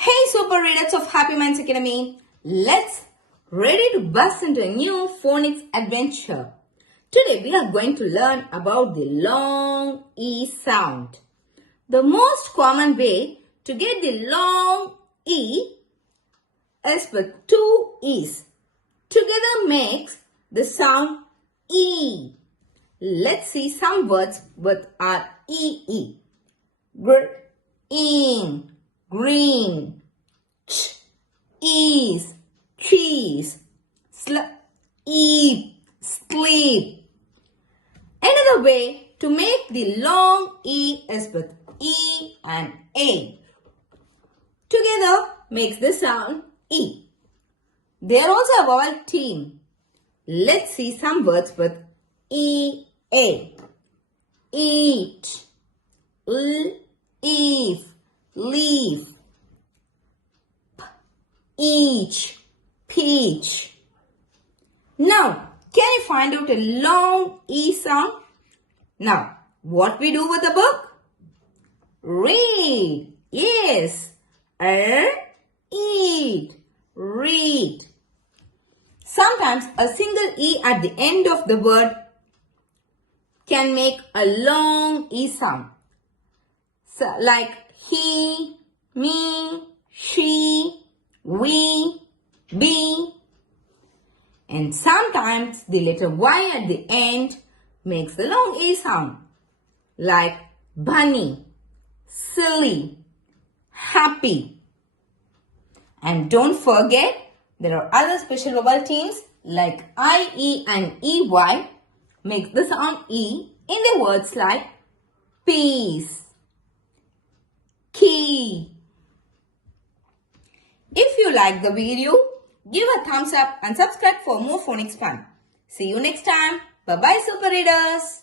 Hey super readers of Happy Minds Academy, let's ready to bust into a new phonics adventure. Today we are going to learn about the long E sound. The most common way to get the long E is with two E's. Together makes the sound E. Let's see some words with our EE. In, green, ease, cheese, eat, sleep. Another way to make the long E is with E and A. Together makes the sound E. They are also a vowel team. Let's see some words with E-A. Eat, leaf, leaf, each, peach. Now, can you find out a long E sound? Now, what we do with the book? Read. Yes. Eat. Read. Sometimes a single E at the end of the word can make a long E sound. So, like he, me, she, we, be. And sometimes the letter Y at the end makes the long E sound. Like bunny, silly, happy. And don't forget, there are other special vowel teams like I, E and EY make the sound E in the words like peace, key. If you like the video, give a thumbs up and subscribe for more phonics fun. See you next time. Bye-bye super readers.